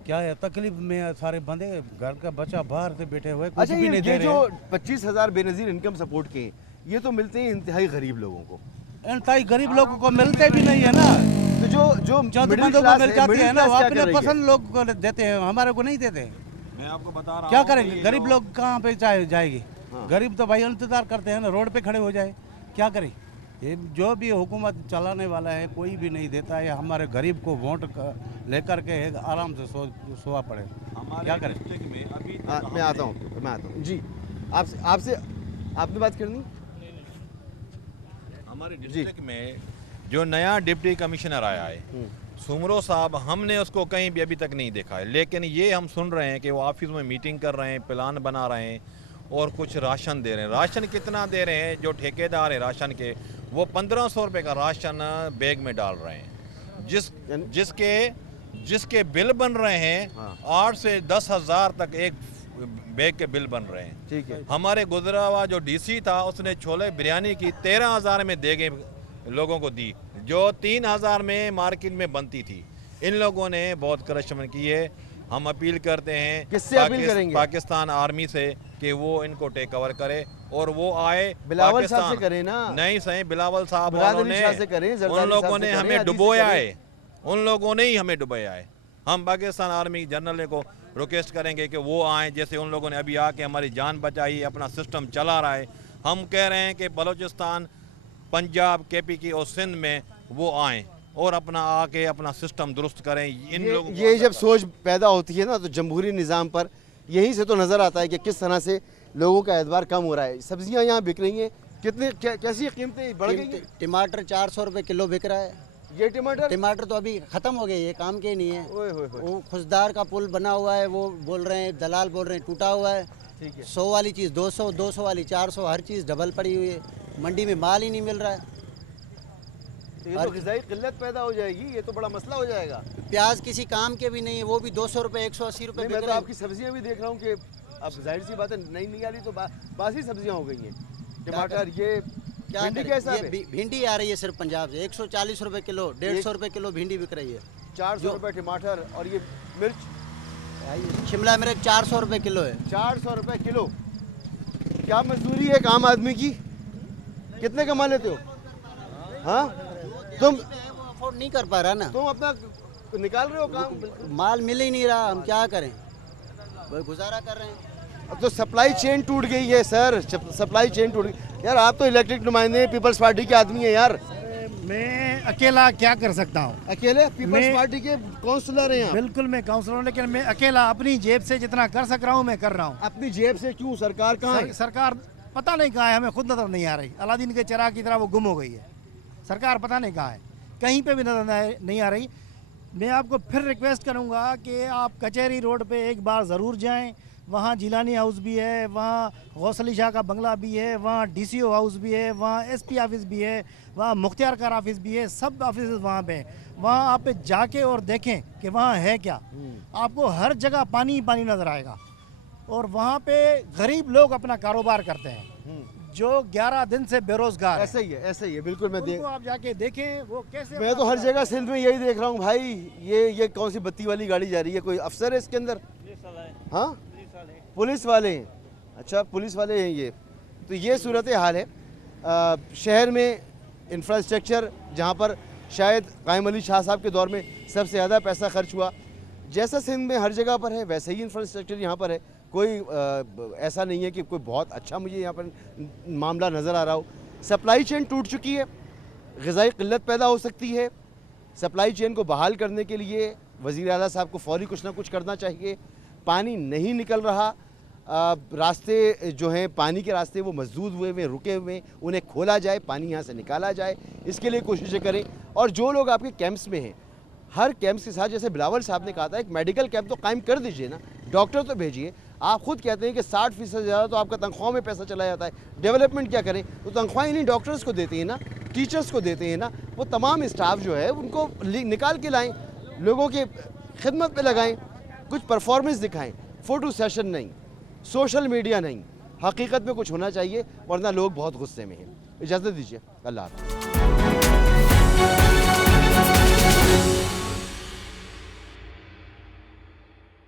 क्या है तकलीफ में सारे बंदे, घर का बच्चा बाहर से बैठे हुए, कुछ भी नहीं दे रहे। जो 25,000 बेनज़ीर इनकम सपोर्ट के ये तो मिलते हैं इंतहाई गरीब लोगों को। इंतहाई गरीब लोगों को मिलते भी नहीं है ना, तो जो जरूरतमंदों को मिल जाती है ना, वो अपने पसंद लोग को देते हैं, हमारे को नहीं देते। मैं आपको बता रहा क्या हूँ करेंगे, कि गरीब लोग कहाँ पे जाएगी? गरीब तो भाई इंतजार करते हैं ना, रोड पे खड़े हो जाए, क्या करें? ये जो भी हुकूमत चलाने वाला है कोई भी नहीं देता है, हमारे गरीब को वोट लेकर के आराम से सोआ पड़े, क्या करें? में अभी मैं आता हूँ जी। आपसे आपने बात करनी। हमारे डिस्ट्रिक्ट में जो नया डिप्टी कमिश्नर आया है सुमरो साहब, हमने उसको कहीं भी अभी तक नहीं देखा है, लेकिन ये हम सुन रहे हैं कि वो ऑफिस में मीटिंग कर रहे हैं, प्लान बना रहे हैं और कुछ राशन दे रहे हैं। राशन कितना दे रहे हैं? जो ठेकेदार है राशन के, वो 1500 रुपये का राशन बैग में डाल रहे हैं, जिसके बिल बन रहे हैं 8 से 10 हज़ार तक एक बैग के बिल बन रहे हैं। ठीक है। हमारे गुजरावा जो डीसी था उसने छोले बिरयानी की 13,000 में देगे लोगों को दी, जो 3,000 में मार्केट में बनती थी। इन लोगों ने बहुत करप्शन की है। हम अपील करते हैं किससे अपील करेंगे? पाकिस्तान आर्मी से कि वो इनको टेक ओवर करे और वो आए बिलावल साहब से करें ना। नहीं सही, बिलावल साहब से करें, उन लोगों ने हमें डुबोया है, उन लोगों ने ही हमें डुबोया है। हम पाकिस्तान आर्मी जनरल को रिक्वेस्ट करेंगे कि वो आए, जैसे उन लोगों ने अभी आके हमारी जान बचाई, अपना सिस्टम चला रहा है। हम कह रहे हैं कि बलूचिस्तान, पंजाब, केपी की और सिंध में वो आएँ और अपना आके अपना सिस्टम दुरुस्त करें। इन लोगों ये जब सोच पैदा होती है ना, तो जमहूरी निज़ाम पर यहीं से तो नज़र आता है कि किस तरह से लोगों का एतबार कम हो रहा है। सब्जियां यहाँ बिक रही हैं, कैसी कीमतें बढ़ गई हैं? टमाटर 400 रुपये किलो बिक रहा है। ये टमाटर तो अभी ख़त्म हो गए, ये काम के नहीं है। वो खुशदार का पुल बना हुआ है, वो बोल रहे हैं, दलाल बोल रहे हैं टूटा हुआ है। 100 वाली चीज़ 200, 200 वाली 400, हर चीज़ डबल पड़ी हुई है। मंडी में माल ही नहीं मिल रहा है। ये तो ग़िज़ाई किल्लत पैदा हो जाएगी, ये तो बड़ा मसला हो जाएगा। प्याज किसी काम के भी नहीं है, वो भी 200 रुपये, 180 रुपये। मैं तो आपकी सब्जियां भी देख रहा हूँ कि अब जाहिर सी बात है नई निकाली तो बासी सब्जियां हो गई हैं। टमाटर, ये भिंडी कैसा है? भिंडी आ रही है सिर्फ पंजाब से 140 रुपये किलो, 150 रुपये किलो भिंडी बिक रही है। 400 रुपये टमाटर। और ये मिर्च, शिमला मिर्च 400 रुपये किलो है। 400 रुपये किलो। क्या मजदूरी है एक आम आदमी की? कितने कमा लेते हो? हाँ, तुम अफोर्ड नहीं कर पा रहा ना, तुम अपना निकाल रहे हो काम, माल मिल ही नहीं रहा, हम क्या करें, वही गुजारा कर रहे हैं। अब तो सप्लाई चेन टूट गई है सर, सप्लाई चेन टूट गई। यार आप तो इलेक्टेड नुमाइंदे पीपल्स पार्टी के आदमी हैं यार। मैं अकेला क्या कर सकता हूँ? अकेले पीपल्स पार्टी के काउंसलर हैं आप? बिल्कुल मैं काउंसलर हूँ, लेकिन मैं अकेला अपनी जेब से जितना कर सक रहा हूँ मैं कर रहा हूँ। अपनी जेब से क्यों? सरकार कहाँ है? सरकार पता नहीं कहाँ है, हमें खुद नजर नहीं आ रही। अलादीन के चिराग की तरह वो गुम हो गई है। सरकार पता नहीं कहाँ है, कहीं पे भी नजर नहीं आ रही। मैं आपको फिर रिक्वेस्ट करूँगा कि आप कचहरी रोड पे एक बार ज़रूर जाएं। वहाँ जिलानी हाउस भी है, वहाँ गौस अली शाह का बंगला भी है, वहाँ DCO हाउस भी है, वहाँ SP ऑफिस भी है, वहाँ मुख्तियार कार ऑफिस भी है, सब ऑफिस वहाँ पे। वहाँ आप जाके और देखें कि वहाँ है क्या। आपको हर जगह पानी ही पानी नज़र आएगा। और वहाँ पे गरीब लोग अपना कारोबार करते हैं, जो 11 दिन से बेरोजगार। ऐसे ही है, ऐसे ही है, बिल्कुल। मैं देख, आप जाके देखें वो कैसे। मैं तो हर जगह सिंध में यही देख रहा हूँ भाई। ये कौन सी बत्ती वाली गाड़ी जा रही है? कोई अफसर है इसके अंदर? हाँ, पुलिस वाले हैं। अच्छा, पुलिस वाले हैं ये। तो ये सूरत हाल है शहर में। इंफ्रास्ट्रक्चर जहाँ पर शायद कायम अली शाह साहब के दौर में सबसे ज़्यादा पैसा खर्च हुआ, जैसा सिंध में हर जगह पर है वैसे ही इंफ्रास्ट्रक्चर यहाँ पर है। कोई ऐसा नहीं है कि कोई बहुत अच्छा मुझे यहाँ पर मामला नज़र आ रहा हो। सप्लाई चेन टूट चुकी है, ग़िज़ाई किल्लत पैदा हो सकती है। सप्लाई चेन को बहाल करने के लिए वज़ीर आला साहब को फौरी कुछ ना कुछ करना चाहिए। पानी नहीं निकल रहा, रास्ते जो हैं पानी के रास्ते वो मसदूद हुए हुए, रुके हुए, उन्हें खोला जाए, पानी यहाँ से निकाला जाए, इसके लिए कोशिशें करें। और जो लोग आपके कैंप्स में हैं, हर कैंप्स के साथ, जैसे बिलावल साहब ने कहा था, एक मेडिकल कैंप तो कायम कर दीजिए ना, डॉक्टर तो भेजिए। आप खुद कहते हैं कि 60% से ज़्यादा तो आपका तनख्वाह में पैसा चला जाता है। डेवलपमेंट क्या करें? तो तनख्वाह इन्हीं डॉक्टर्स को देते हैं ना, टीचर्स को देते हैं ना। वो तमाम स्टाफ जो है उनको निकाल के लाएँ, लोगों की खिदमत में लगाएँ, कुछ परफॉर्मेंस दिखाएँ। फ़ोटो सेशन नहीं, सोशल मीडिया नहीं, हकीकत में कुछ होना चाहिए, वरना लोग बहुत गुस्से में हैं। इजाज़त दीजिए, अल्लाह हाफ़िज़।